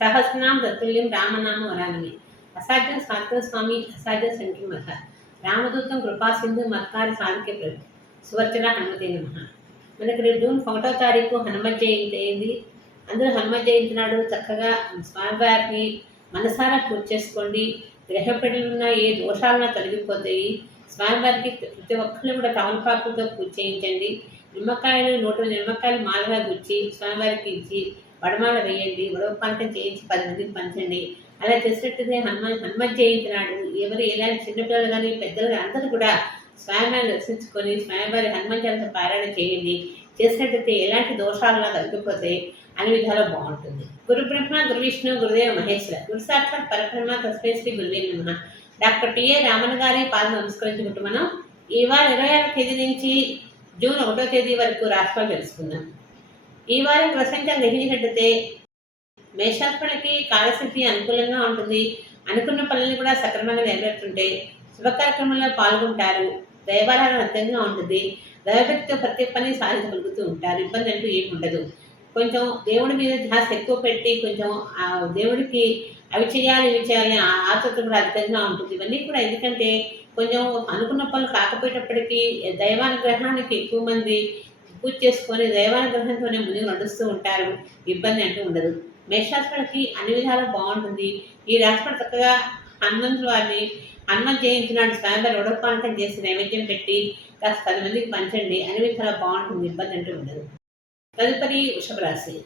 సహస్రనామ తత్తుల్యం రామనామ వరానమి. అసాధ్యం సాధ్యం స్వామి అసాధ్య సంఖ్యమహ రామదూతం కృపా సింధు మత్కారి సాధికే ప్రభు సువర్చన హనుమతే నమ. మనకి రేపు జూన్ ఒకటో తారీఖు హనుమత్ జయంతి అయింది అందరూ హనుమత్ జయంతి నాడు చక్కగా స్వామివారిని మనసారా పూజ చేసుకోండి. గ్రహపడిన ఏ దోషాలన్నా తొలగిపోతాయి. స్వామివారికి ప్రతి ఒక్కళ్ళు కూడా తమలపాకులతో పూజ చేయించండి. నిమ్మకాయలు నూట నిమ్మకాయలు మాలగా గుచ్చి స్వామివారికి ఇచ్చి వడమాల వేయండి వడవ చేయించి పది మందికి పంచండి. అలా చేసినట్టుగా హనుమాన్ హనుమాన్ జయంతి నాడు ఎవరు ఎలాంటి చిన్నపిల్లలు కానీ పెద్దలు కానీ అందరూ కూడా స్వామివారిని దర్శించుకొని స్వామివారి హనుమాన్ చాలీస పారాయణ చేయండి. చేసినట్టయితే ఎలాంటి దోషాలలో కలిగిపోతాయి అన్ని విధాలు బాగుంటుంది. గురు బ్రహ్మ గురు విష్ణు గురుదేవ మహేశ్వర గురు సాక్షాత్ పరబ్రహ్మ తస్మై శ్రీ గురువే నమ. డాక్టర్ టిఏ రామన్ గారి పాదం నమస్కరించుకుంటూ మనం ఈ వారం ఇరవై ఆరు తేదీ నుంచి జూన్ ఒకటో తేదీ వరకు రాష్ట్రాలు తెలుసుకుందాం. ఈ వారం ప్రసంగం గ్రహించినట్టయితే మేషాత్మలకి కాలశక్తి అనుకూలంగా ఉంటుంది. అనుకున్న పనులు కూడా సక్రమంగా నెరవేరుతుంటే శుభ కార్యక్రమంలో పాల్గొంటారు. దైవారాధన అర్థంగా ఉంటుంది. దైవభక్తితో ప్రతి పని సాధించగలుగుతూ ఉంటారు. ఇబ్బంది అంటూ ఏమి ఉండదు. కొంచెం దేవుడి మీద ధ్యాస ఎక్కువ పెట్టి కొంచెం దేవుడికి అవి చేయాలి ఇవి చేయాలి ఆ ఆతృత కూడా అధికంగా ఉంటుంది. ఇవన్నీ కూడా ఎందుకంటే కొంచెం అనుకున్న పనులు కాకపోయేటప్పటికీ దైవానుగ్రహానికి ఎక్కువ మంది పూజ చేసుకొని దైవానుగ్రహంతోనే ముందుకు నడుస్తూ ఉంటారు. ఇబ్బంది అంటూ ఉండదు. మేషరాశులకి అన్ని విధాలు బాగుంటుంది. ఈ రాశిపడి చక్కగా హనుమంతుడు వారిని హనుమంత్ జయంతి నాడు స్వామివారి ఉడపాంతం చేసి నైవేద్యం పెట్టి కాస్త పది మందికి పంచండి. అన్ని విధాలు బాగుంటుంది ఇబ్బంది అంటూ ఉండదు. తదుపరి వృషభ రాశి.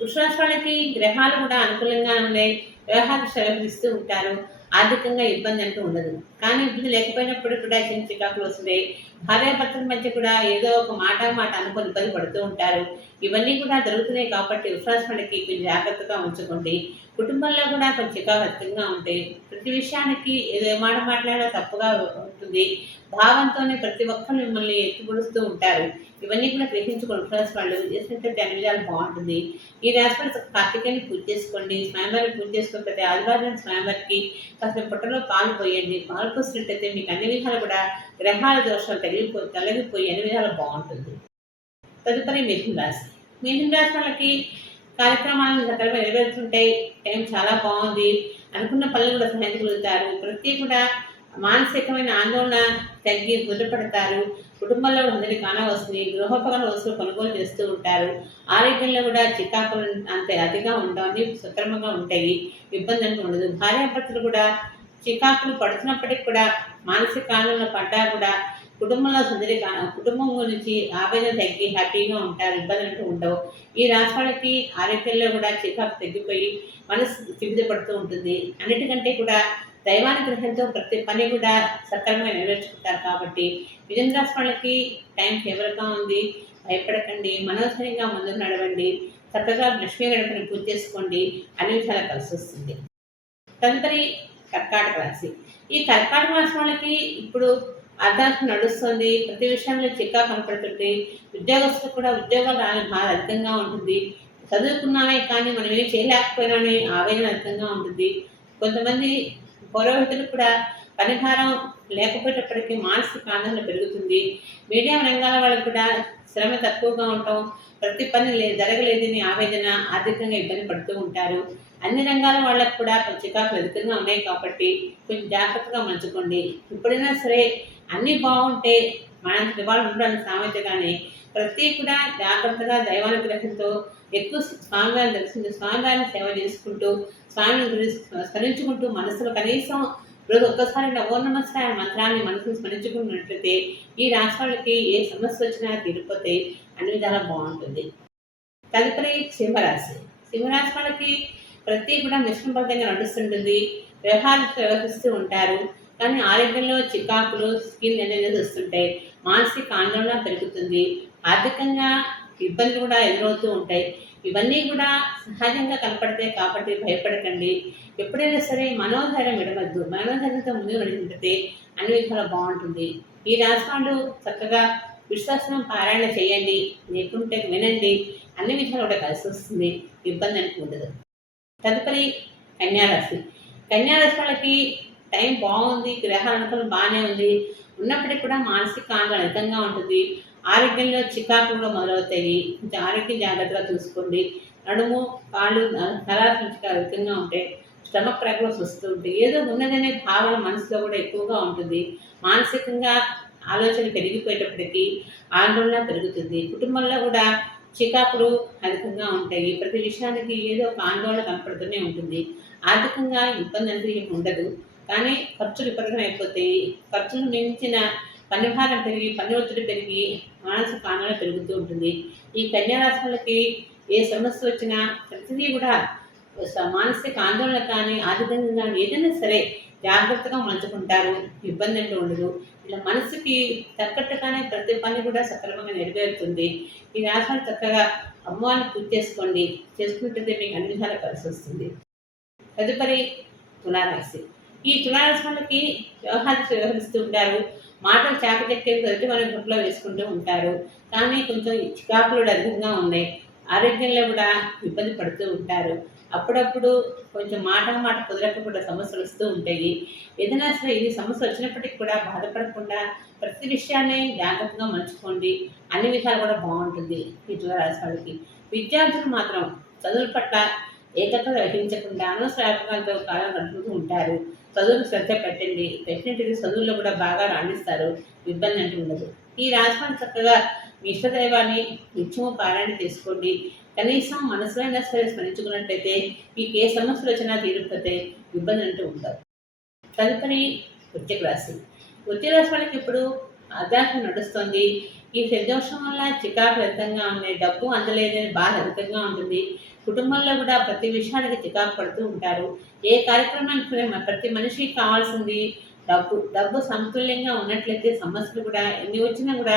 వృషభ వాళ్ళకి గ్రహాలు కూడా అనుకూలంగా ఉన్నాయి. వ్యవహారాలు సెలవునిస్తూ ఉంటారు. ఆర్థికంగా ఇబ్బంది అంటూ ఉండదు. కానీ ఇబ్బంది లేకపోయినప్పుడు కూడా చిన్న చికాకులు వస్తున్నాయి భార్యాభర్తల మధ్య కూడా ఏదో ఒక మాట మాట అనుకుని ఇబ్బంది పడుతూ ఉంటారు. ఇవన్నీ కూడా జరుగుతున్నాయి కాబట్టి విశ్వాసాలకి కొంచెం జాగ్రత్తగా ఉంచుకోండి. కుటుంబంలో కూడా కొంచెం చికాకు ఉంటాయి ప్రతి విషయానికి ఏదో మాట మాట్లాడినా తప్పుగా ఉంటుంది. భావంతోనే ప్రతి ఒక్కరు మిమ్మల్ని ఎత్తిపొడుస్తూ ఉంటారు. ఇవన్నీ కూడా గ్రహించుకోండి ఫ్రెండ్స్ వాళ్ళు చేసినట్టు అన్ని విధాలు బాగుంటుంది. ఈ రాశి కార్తీకాన్ని పూజ చేసుకోండి. స్వామివారిని పూజ చేసుకుని ప్రతి ఆదివారం స్వామివారికి కాస్త పుట్టలో పాలు పోయండి. పాలు పోసినట్టయితే మీకు అన్ని విధాలు కూడా గ్రహాల దోషాలు తగిలిపో తొలగిపోయి అన్ని విధాలు బాగుంటుంది. తదుపరి మిథున రాశి. మిథున రాశి వాళ్ళకి కార్యక్రమాలను సకలంగా నెరవేరుతుంటాయి. టైం చాలా బాగుంది. అనుకున్న పనులు కూడా సాధించగలుగుతారు ప్రతి కూడా మానసికమైన ఆందోళన తగ్గి బుద్ధపడతారు కుటుంబంలో అందరి కాన వస్తుంది గృహోపకరణ వస్తువులు కొనుగోలు చేస్తూ ఉంటారు. ఆరోగ్యంలో కూడా చికాకులు అంత అతిగా ఉండవని సక్రమంగా ఉంటాయి. ఇబ్బంది అంటూ ఉండదు. భార్యాభర్తలు కూడా చికాకులు పడుతున్నప్పటికీ కూడా మానసిక ఆందోళన పడ్డా కూడా కుటుంబంలో సుందరి కుటుంబం గురించి ఆవేదన తగ్గి హ్యాపీగా ఉంటారు ఇబ్బంది అంటూ ఉండవు. ఈ రాశి వాళ్ళకి ఆరోగ్యంలో కూడా చికాకు తగ్గిపోయి మనసు స్థిమిత పడుతూ ఉంటుంది. అన్నిటికంటే కూడా దైవానుగ్రహంతో ప్రతి పని కూడా సక్రమంగా నెరవేర్చుకుంటారు కాబట్టి మిథున రాశి వాళ్ళకి టైం ఫేవర్గా ఉంది. భయపడకండి మనోధైర్యంగా ముందుకు నడవండి. చక్కగా లక్ష్మీ గణపతిని పూజ చేసుకోండి. అన్ని చాలా కలిసి వస్తుంది. తదుపరి కర్కాటక రాశి. ఈ కర్కాటక రాశి వాళ్ళకి ఇప్పుడు అర్థానికి నడుస్తుంది. ప్రతి విషయంలో చిక్కా కనపడుతుంది. ఉద్యోగస్తులకు కూడా ఉద్యోగాలు రాని బాధ అధికంగా ఉంటుంది. చదువుకున్నామే కానీ మనం ఏం చేయలేకపోయినామని ఆవేదన అధికంగా ఉంటుంది. కొంతమంది పురోహితులకు కూడా పరిహారం లేకపోయేటప్పటికీ మానసిక ఆందోళన పెరుగుతుంది. మీడియా రంగాల వాళ్ళకి కూడా శ్రమ తక్కువగా ఉండటం ప్రతి పని లే జరగలేదని ఆవేదన ఆర్థికంగా ఇబ్బంది పడుతూ ఉంటారు. అన్ని రంగాల వాళ్ళకు కూడా కొంచెం చికాకులు ఉన్నాయి కాబట్టి కొంచెం జాగ్రత్తగా మంచుకోండి ఎప్పుడైనా సరే అన్నీ బాగుంటే మనంతటి వాళ్ళు ఉండడానికి సామెత కానీ ప్రతి కూడా జాగ్రత్తగా దైవానుగ్రహంతో ఎక్కువ స్వామివారిని దర్శించి స్వామివారిని సేవ చేసుకుంటూ స్వామిని గురించి స్మరించుకుంటూ మనసులో కనీసం రోజు ఒక్కసారి ఓ మంత్రాన్ని మనసును స్మరించుకున్నట్లయితే ఈ రాష్ట్రాలకి ఏ సమస్య వచ్చినా తీరిపోతే అన్ని విధాలా బాగుంటుంది. తదుపరి సింహరాశి. సింహరాశి వాళ్ళకి ప్రతి కూడా మిశ్రమబద్ధంగా నడుస్తుంటుంది. వ్యవహారాలు వ్యవహరిస్తూ ఉంటారు. కానీ ఆరోగ్యంలో చికాకులు స్కిన్ అనేది వస్తుంటాయి. మానసిక ఆందోళన పెరుగుతుంది. ఆర్థికంగా ఇబ్బందులు కూడా ఎదురవుతూ ఉంటాయి. ఇవన్నీ కూడా సహజంగా కనపడతాయి కాబట్టి భయపడకండి. ఎప్పుడైనా సరే మనోధైర్యం విడవద్దు. మనోధైర్యంతో ముందుకు నడిపితే అన్ని విధాలు బాగుంటుంది. ఈ రాజకాండు చక్కగా విశ్వాసం పారాయణ చేయండి. లేకుంటే వినండి. అన్ని విధాలు కూడా కలిసి వస్తుంది. ఇబ్బంది అనుకుంటుంది ఉండదు తదుపరి కన్యారాశి. కన్యారాశి వాళ్ళకి టైం బాగుంది గ్రహాల అనుకూలం బాగానే ఉంది. ఉన్నప్పటికీ కూడా మానసిక ఆందోళన అధికంగా ఉంటుంది. ఆరోగ్యంలో చికాకులు మొదలవుతాయి. కొంచెం ఆరోగ్యం జాగ్రత్తగా చూసుకోండి. నడుము కాళ్ళు నరాల అధికంగా ఉంటాయి. స్టమక్ ప్రాబ్లమ్స్ వస్తూ ఉంటాయి. ఏదో ఉన్నదనే భావన మనసులో కూడా ఎక్కువగా ఉంటుంది. మానసికంగా ఆలోచన పెరిగిపోయేటప్పటికీ ఆందోళన పెరుగుతుంది. కుటుంబంలో కూడా చికాకులు అధికంగా ఉంటాయి. ప్రతి విషయానికి ఏదో ఒక ఆందోళన కనపడుతూనే ఉంటుంది. ఆర్థికంగా ఇబ్బంది అనేది ఉండదు. కానీ ఖర్చులు విపరీతం అయిపోతాయి ఖర్చులు మించిన పనిభారం పెరిగి పని ఒత్తిడి పెరిగి మానసిక ఆందోళన పెరుగుతూ ఉంటుంది. ఈ కన్యా ఏ సమస్య వచ్చినా ప్రతిదీ కూడా మానసిక ఆందోళన కానీ ఆర్థికంగా ఏదైనా సరే జాగ్రత్తగా మలుచుకుంటారు ఇబ్బంది అంటూ ఉండదు. ఇలా మనసుకి తగ్గట్టుగానే ప్రతి పని కూడా సక్రమంగా నెరవేరుతుంది. ఈ రాశిని చక్కగా అమ్మవారిని పూజ చేసుకోండి. చేసుకుంటుంటే మీకు అన్ని విధాలు కలిసి వస్తుంది. తదుపరి తులారాశి. ఈ తులారాశి వాళ్ళకి వ్యవహారం వ్యవహరిస్తూ ఉంటారు. మాటలు చాకచక్యం ఎదుటి మన గుట్లో వేసుకుంటూ ఉంటారు. కానీ కొంచెం చికాకులు అధికంగా ఉన్నాయి. ఆరోగ్యంలో కూడా ఇబ్బంది పడుతూ ఉంటారు. అప్పుడప్పుడు కొంచెం మాట మాట కుదరకుండా సమస్యలు వస్తూ ఉంటాయి. ఏదైనా సరే ఇది సమస్య వచ్చినప్పటికీ కూడా బాధపడకుండా ప్రతి విషయాన్ని జాగ్రత్తగా మలుచుకోండి. అన్ని విషయాలు కూడా బాగుంటుంది ఈ తులారాశి వాళ్ళకి విద్యార్థులు మాత్రం చదువుల పట్ల ఏకత వహించకుండా అనవసరాలతో కాలం గడుపుతూ ఉంటారు. చదువుకు శ్రద్ధ పెట్టండి. డెఫినెట్గా చదువుల్లో కూడా బాగా రాణిస్తారు. ఇబ్బంది అంటూ ఉండదు. ఈ రాశిని చక్కగా మీ ఇష్టదైవాన్ని నిత్యము పారాయణ చేసుకోండి. కనీసం మనసులైనా సరే స్మరించుకున్నట్లయితే మీకు ఏ సమస్యలు వచ్చినా తీరిపోతే ఇబ్బంది అంటూ ఉంటారు తదుపరి వృత్తిక రాశి వృత్తిక రాశి వాళ్ళకి ఇప్పుడు అధ్యాత్మం నడుస్తుంది. ఈ సంతోషం వల్ల చికాకు అధికంగా ఉన్నాయి డబ్బు అందలేదని బాధ అధికంగా ఉంటుంది. కుటుంబంలో కూడా ప్రతి విషయానికి చికాకు పడుతూ ఉంటారు. ఏ కార్యక్రమానికి ప్రతి మనిషికి కావాల్సింది డబ్బు డబ్బు సమతుల్యంగా ఉన్నట్లయితే సమస్యలు కూడా ఎన్ని వచ్చినా కూడా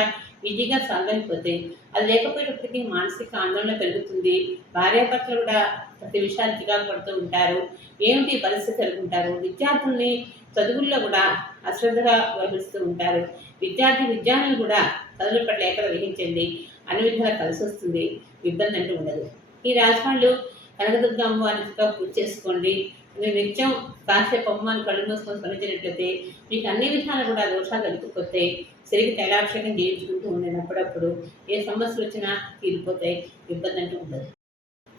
ఈజీగా సాల్వ్ అయిపోతాయి. అది లేకపోయేటప్పటికీ మానసిక ఆందోళన పెరుగుతుంది. భార్యాభర్తలు కూడా ప్రతి విషయాలు చికాకు పడుతూ ఉంటారు. ఏమిటి పరిస్థితి కలుగుంటారు విద్యార్థుల్ని చదువుల్లో కూడా అశ్రద్ధగా వ్యవహరిస్తూ ఉంటారు. విద్యార్థి విద్యార్థులు కూడా చదువుల పట్ల ఏకత వహించండి. అన్ని విధంగా కలిసి వస్తుంది. ఇబ్బంది అంటూ ఉండదు. ఈ రాజమాళ్ళు కనకదుర్గ అమ్మవారిని పూజ చేసుకోండి. మీరు నిత్యం కాసేపు అమ్మవారిని కళ్ళు మూసుకొని స్మరించినట్లయితే మీకు అన్ని విషయాలు కూడా దోషాలు తగ్గిపోతాయి సరిగ్గా తైలాభిషేకం చేయించుకుంటూ ఉండండి అప్పుడప్పుడు. ఏ సమస్యలు వచ్చినా తీరిపోతాయి ఇబ్బంది అంటూ ఉండదు.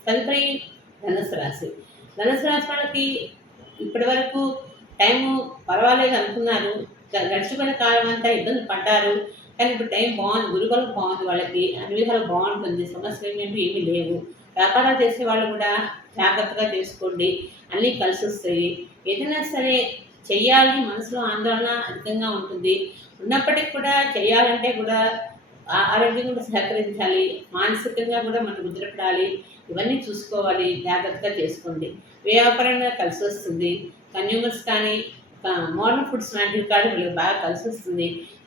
తదుపరి ధనుసు రాశి. ధనుసు రాశి వాళ్ళకి ఇప్పటి వరకు టైము పర్వాలేదు అనుకున్నారు. గడిచిపోయిన కాలం అంతా ఇబ్బంది పడ్డారు. కానీ ఇప్పుడు టైం బాగుంది గురుబలం బాగుంది వాళ్ళకి. అన్ని విధాలు బాగుంటుంది సమస్యలు ఏమేమి ఏమీ లేవు. వ్యాపారాలు చేసే వాళ్ళు కూడా జాగ్రత్తగా చేసుకోండి. అన్నీ కలిసి వస్తాయి ఏదైనా సరే చేయాలని మనసులో ఆందోళన అధికంగా ఉంటుంది. ఉన్నప్పటికీ కూడా చేయాలంటే కూడా ఆరోగ్యం కూడా సహకరించాలి. మానసికంగా కూడా మనం ముద్రపడాలి. ఇవన్నీ చూసుకోవాలి. జాగ్రత్తగా చేసుకోండి. వ్యాపారంగా కలిసి వస్తుంది కన్యూమర్స్ కానీ మోడర్న్ ఫుడ్స్ లాంటివి కానీ వీళ్ళకి బాగా కలిసి వస్తుంది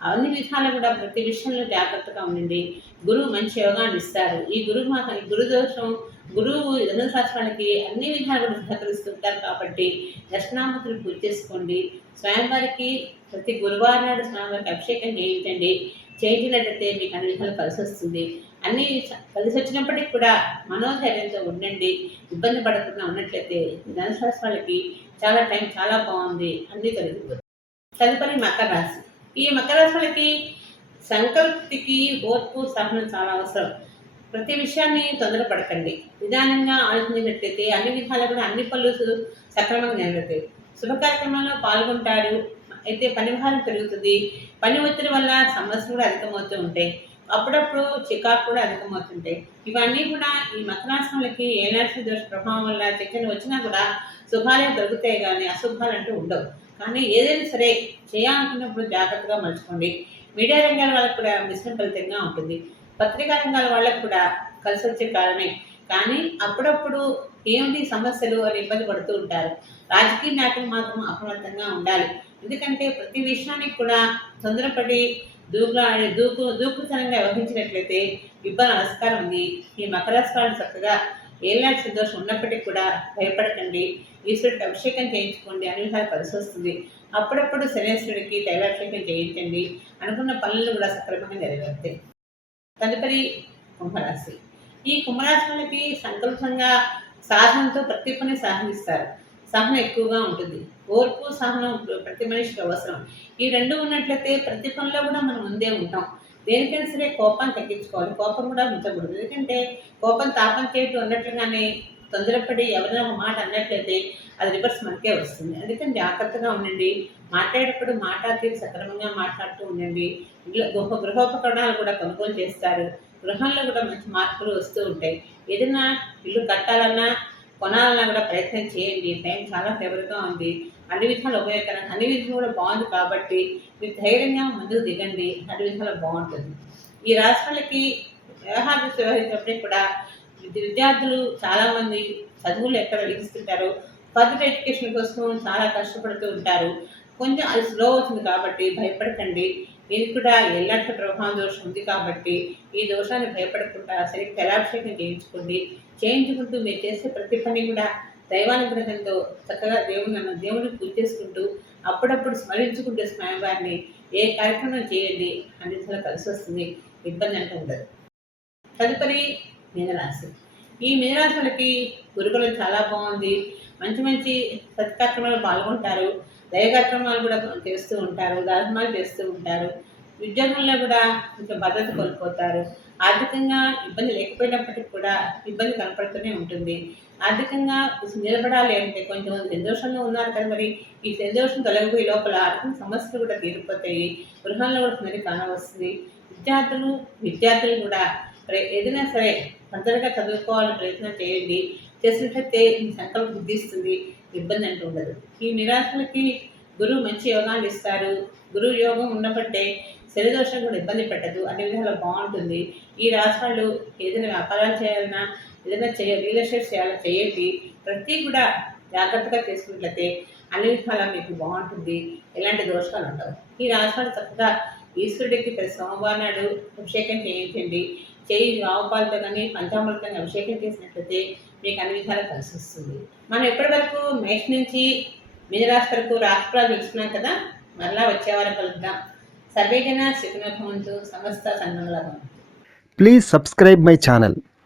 అన్ని విధాలు కూడా ప్రతి విషయంలో జాగ్రత్తగా ఉండండి. గురువు మంచి యోగాన్ని ఇస్తారు. ఈ గురువు మాకు గురుదోషం గురువు ధనుశాస్త్రానికి అన్ని విధాలు సహకరిస్తుంటారు కాబట్టి దర్శనామతులు పూజ చేసుకోండి. స్వామివారికి ప్రతి గురువారం నాడు స్వామివారికి అభిషేకం చేయించండి. చేయించినట్లయితే మీకు అన్ని విధాలు కలిసి వస్తుంది. అన్ని కలిసి వచ్చినప్పటికీ కూడా మనోధైర్యంతో ఉండండి. ఇబ్బంది పడకుండా ఉన్నట్లయితే ధనుశాస్త్ర వాళ్ళకి చాలా టైం చాలా బాగుంది అన్నీ కలిగిపోతుంది తదుపరి మకర రాశి. ఈ మకర రాశి వాళ్ళకి సంకల్పతికి ఓర్పు సహనం చాలా అవసరం. ప్రతి విషయాన్ని తొందరపడకండి. నిదానంగా ఆలోచించినట్లయితే అన్ని విధాలు కూడా అన్ని పనులు సక్రమంగా నెరవేరుతాయి. శుభ కార్యక్రమంలో పాల్గొంటారు. అయితే పని భారం పెరుగుతుంది. పని ఒత్తిడి వల్ల సమస్యలు కూడా అధికమవుతూ ఉంటాయి. అప్పుడప్పుడు చికాకు కూడా అధికమవుతుంటాయి. ఇవన్నీ కూడా ఈ మకరాశులకి ఏనాటి దోష ప్రభావం వల్ల చికెన్ వచ్చినా కూడా శుభాలే దొరుకుతాయి కానీ అశుభాలు అంటూ ఉండవు. కానీ ఏదైనా సరే చేయాలనుకున్నప్పుడు జాగ్రత్తగా మలుచుకోండి. మీడియా రంగాల వాళ్ళకు కూడా మిశ్రమ ఫలితంగా ఉంటుంది. పత్రికా రంగాల వాళ్ళకు కూడా కలిసి వచ్చే కాలమే. కానీ అప్పుడప్పుడు ఏమిటి సమస్యలు అని ఇబ్బంది పడుతూ ఉంటారు. రాజకీయ నాయకులు మాత్రం అప్రమత్తంగా ఉండాలి. ఎందుకంటే ప్రతి విషయానికి కూడా తొందరపడి దూకులా దూకు దూకుతనంగా వ్యవహరించినట్లయితే ఇబ్బంది ఆస్కారం ఉంది. ఈ మకరాస్కారం చక్కగా ఏలాంటి సంతోషం ఉన్నప్పటికీ కూడా భయపడకండి. ఈశ్వరుడికి అభిషేకం చేయించుకోండి. అన్ని విధాలు కలిసి వస్తుంది అప్పుడప్పుడు శనేశ్వరుడికి తైలాభిషేకం చేయించండి. అనుకున్న పనులు కూడా సక్రమంగా నెరవేరుతాయి. తదుపరి కుంభరాశి. ఈ కుంభరాశి వాళ్ళకి సంకల్పంగా సాధనతో ప్రతి పని సాధిస్తారు సహనం ఎక్కువగా ఉంటుంది. ఓర్పు సహనం ప్రతి మనిషికి అవసరం. ఈ రెండు ఉన్నట్లయితే ప్రతి పనిలో కూడా మనం ముందే ఉంటాం. దేనికైనా సరే కోపాన్ని తగ్గించుకోవాలి. కోపం కూడా ఉంచకూడదు. ఎందుకంటే కోపం తాపం చేయటం ఉన్నట్లుగానే తొందరపడి ఎవరైనా ఒక మాట అన్నట్లయితే అది రివర్స్ మనకే వస్తుంది. అందుకని జాగ్రత్తగా ఉండండి. మాట్లాడేటప్పుడు మాట్లాడితే తీరు సక్రమంగా మాట్లాడుతూ ఉండండి. ఇంట్లో గొప్ప గృహోపకరణాలు కూడా కొనుగోలు చేస్తారు. గృహంలో కూడా మంచి మార్పులు వస్తూ ఉంటాయి. ఏదైనా ఇల్లు కట్టాలన్నా కొనాలన్నా కూడా ప్రయత్నం చేయండి. టైం చాలా ఫేవర్గా ఉంది. అన్ని విధాలు ఉపయోగకరంగా అన్ని విధాలు కూడా బాగుంది కాబట్టి మీరు ధైర్యంగా ముందుకు దిగండి. అన్ని విధాలు బాగుంటుంది. ఈ రాష్ట్రాలకి వ్యవహార వ్యవహరించినప్పటికీ కూడా విద్యార్థులు చాలామంది చదువులు ఎక్కడ విధిస్తుంటారు ఫర్దర్ ఎడ్యుకేషన్ కోసం చాలా కష్టపడుతూ ఉంటారు. కొంచెం అది స్లో అవుతుంది కాబట్టి భయపడకండి. దీనికి కూడా ఎల్లట్ల ప్రభావం దోషం ఉంది కాబట్టి ఈ దోషాన్ని భయపడకుండా సరే కలాభిషేకం చేయించుకోండి. చేయించుకుంటూ మీరు చేసే ప్రతి పని కూడా దైవానుగ్రహంతో చక్కగా దేవుని దేవుని పూజ చేసుకుంటూ అప్పుడప్పుడు స్మరించుకుంటూ స్వామివారిని ఏ కార్యక్రమం చేయండి అన్నింటిలో కలిసి వస్తుంది. ఇబ్బంది అంటూ ఉండదు. తదుపరి మీనరాశి. ఈ మీనరాశి వాళ్ళకి గురుకులం చాలా బాగుంది. మంచి మంచి సత్కార్యక్రమాలు పాల్గొంటారు. దయ కార్యక్రమాలు కూడా చేస్తూ ఉంటారు దానమాలు చేస్తూ ఉంటారు. ఉద్యోగంలో కూడా కొంచెం భద్రత కోల్పోతారు. ఆర్థికంగా ఇబ్బంది లేకపోయినప్పటికీ కూడా ఇబ్బంది కనపడుతూనే ఉంటుంది. ఆర్థికంగా నిలబడాలి అంటే కొంచెం సంతోషంలో ఉన్నారు కదా మరి. ఈ సంతోషం తొలగిపోయి లోపల ఆర్థిక సమస్యలు కూడా తీరిపోతాయి. గృహంలో కూడా మరి కానవస్తుంది విద్యార్థులు విద్యార్థులు కూడా ఏదైనా సరే తొందరగా చదువుకోవాలని ప్రయత్నం చేయండి. చేసినట్లయితే మీ సంకల్పం బుద్ధిస్తుంది ఇబ్బంది అంటూ ఉండదు. ఈ నిరాశలకి గురువు మంచి యోగాన్ని ఇస్తారు. గురువు యోగం ఉన్నప్పటికే శరీరదోషం కూడా ఇబ్బంది పెట్టదు. అన్ని విధాలు బాగుంటుంది. ఈ రాష్ట్రాలు ఏదైనా వ్యాపారాలు చేయాలన్నా ఏదైనా చేయ రియల్ ఎస్టేట్ చేయాలన్నా చేయండి. ప్రతి కూడా జాగ్రత్తగా చేసుకున్నట్లయితే అన్ని విధాలా మీకు బాగుంటుంది. ఎలాంటి దోషాలు ఉండవు. ఈ రాష్ట్రాలు చక్కగా ఈశ్వరుడికి ప్రతి సోమవారం నాడు అభిషేకం చేయించండి. చేయి రావుపాలతో కానీ పంచామృతంగా కానీ అభిషేకం చేసినట్లయితే మీకు అన్ని విధాలు కలిసి వస్తుంది మనం ఎప్పటి వరకు మేష నుంచి మీనరాశి వరకు రాష్ట్రాలు చూస్తున్నాం కదా మరలా వచ్చే వారం కలుద్దాం. సర్వేజన సుఖనభవంతు సమస్త సంఘంలో ప్లీజ్ సబ్స్క్రైబ్ మై ఛానల్